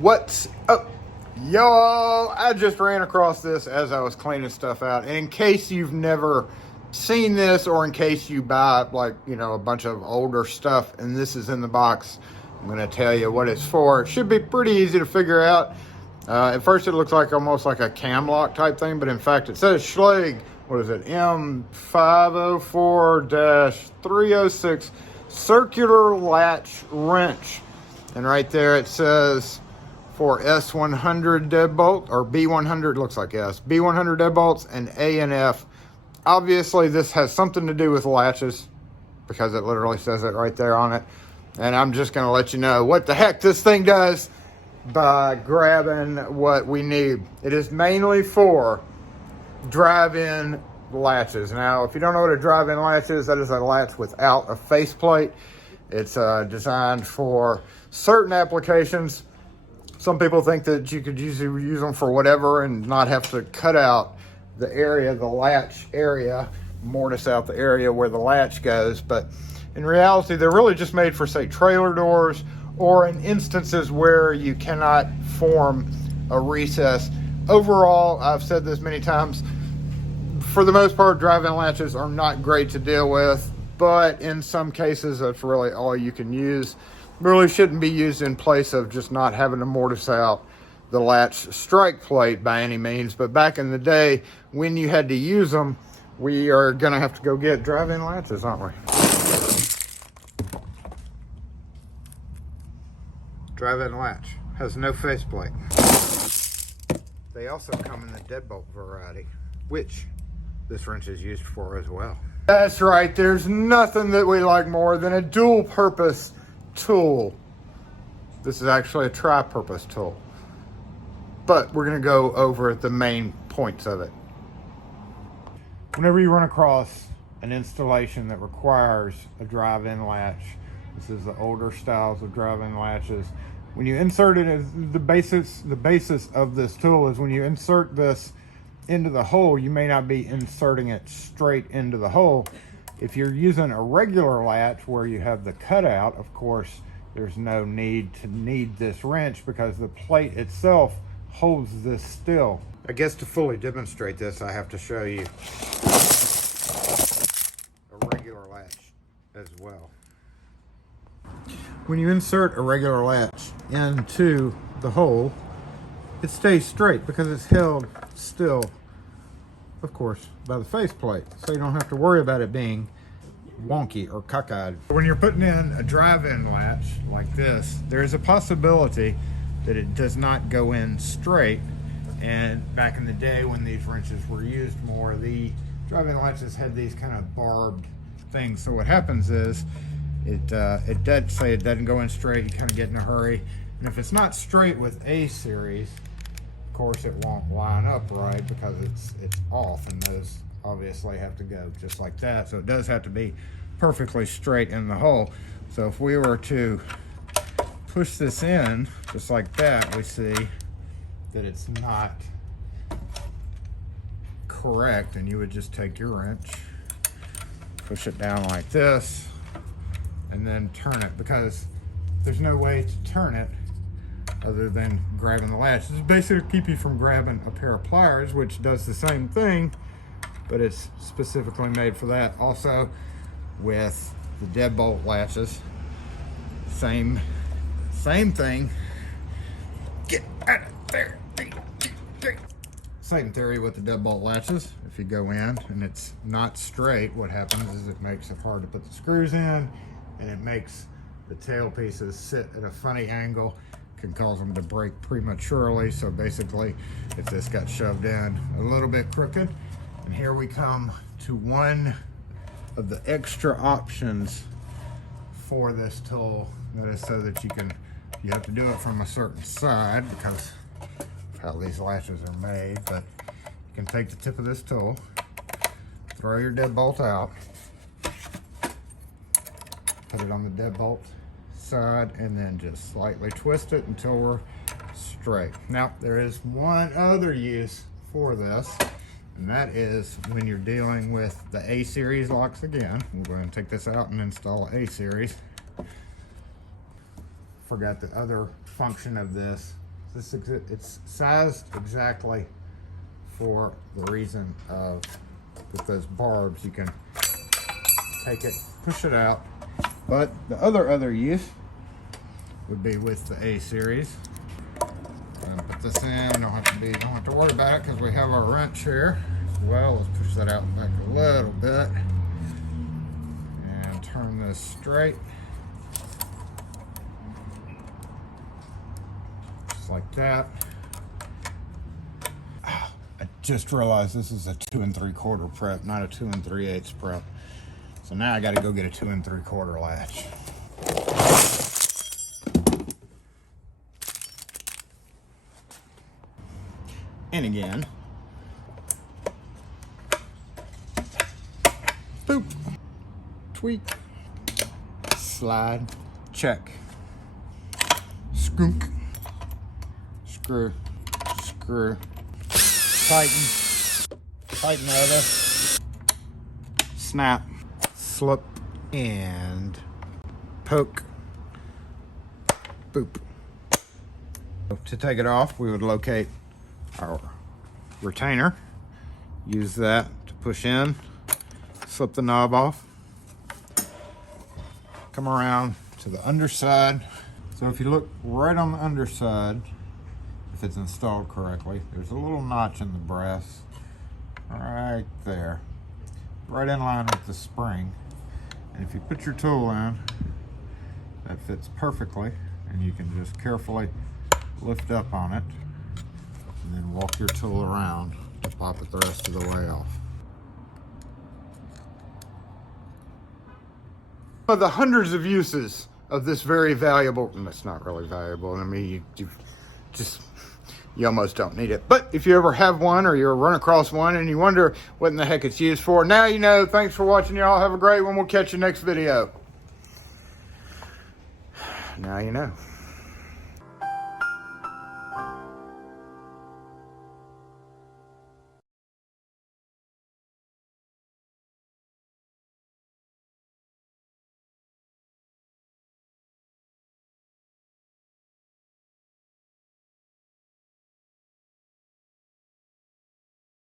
What's up, y'all? I just ran across this as I was cleaning stuff out. And in case you've never seen this, or in case you buy a bunch of older stuff and this is in the box, I'm going to tell you what it's for. It should be pretty easy to figure out. At first it looks like almost like a cam lock type thing, but in fact it says Schlage, what is it, M504-306 circular latch wrench. And right there it says for S100 deadbolt, or B100, looks like S, B100 deadbolts and A and F. Obviously this has something to do with latches because it literally says it right there on it. And I'm just going to let you know what the heck this thing does by grabbing what we need. It is mainly for drive-in latches. Now, if you don't know what a drive-in latch is, that is a latch without a faceplate. It's designed for certain applications. Some people think that you could use them for whatever and not have to cut out the area, the latch area, mortise out the area where the latch goes. But in reality, they're really just made for, say, trailer doors, or in instances where you cannot form a recess. Overall, I've said this many times, for the most part, drive-in latches are not great to deal with, but in some cases, that's really all you can use. Really shouldn't be used in place of just not having to mortise out the latch strike plate by any means. But back in the day, when you had to use them, we are gonna have to go get drive-in latches, aren't we? Drive-in latch has no faceplate. They also come in the deadbolt variety, which this wrench is used for as well. That's right, there's nothing that we like more than a dual purpose tool. This is actually a tri-purpose tool, but we're going to go over the main points of it. Whenever you run across an installation that requires a drive-in latch, this is the older styles of drive-in latches. When you insert it, the basis of this tool is when you insert this into the hole, you may not be inserting it straight into the hole. If you're using a regular latch where you have the cutout, of course, there's no need to need this wrench because the plate itself holds this still. I guess to fully demonstrate this, I have to show you a regular latch as well. When you insert a regular latch into the hole, it stays straight because it's held still, of course, by the faceplate. So you don't have to worry about it being wonky or cockeyed. When you're putting in a drive-in latch like this, there's a possibility that it does not go in straight. And back in the day when these wrenches were used more, the drive-in latches had these kind of barbed things. So what happens is it doesn't go in straight, you kind of get in a hurry. And if it's not straight with A series, of course it won't line up right because it's off, and those obviously have to go just like that. So it does have to be perfectly straight in the hole. So if we were to push this in just like that, we see that it's not correct, and you would just take your wrench, push it down like this, and then turn it, because there's no way to turn it other than grabbing the latch. This is basically to keep you from grabbing a pair of pliers, which does the same thing, but it's specifically made for that. Also, with the deadbolt latches, same thing. Get out of there. Same theory with the deadbolt latches. If you go in and it's not straight, what happens is it makes it hard to put the screws in, and it makes the tail pieces sit at a funny angle, can cause them to break prematurely. So basically, if this got shoved in a little bit crooked, and here we come to one of the extra options for this tool. That is so that you have to do it from a certain side because of how these latches are made, but you can take the tip of this tool, throw your deadbolt out, put it on the deadbolt side, and then just slightly twist it until we're straight. Now, there is one other use for this, and that is when you're dealing with the A-series locks again. We'll go ahead and take this out and install A-series. Forgot the other function of this It's sized exactly for the reason of with those barbs. You can take it, push it out. But the other use would be with the A series. Put this in. Don't have to worry about it because we have our wrench here as well. Let's push that out back a little bit and turn this straight, just like that. I just realized this is a 2 3/4 prep, not a 2 3/8 prep. So now I got to go get a 2 3/4 latch. And again, boop, tweak, slide, check, skunk, screw, tighten other, snap, slip, and poke, boop. To take it off, we would locate our retainer, use that to push in, slip the knob off, come around to the underside. So if you look right on the underside, if it's installed correctly, there's a little notch in the brass right there, right in line with the spring. And if you put your tool in, that fits perfectly, and you can just carefully lift up on it and then walk your tool around to pop it the rest of the way off. Of the hundreds of uses of this very valuable, and it's not really valuable, I mean, you almost don't need it. But if you ever have one or you run across one and you wonder what in the heck it's used for, now you know. Thanks for watching, y'all. Have a great one. We'll catch you next video. Now you know.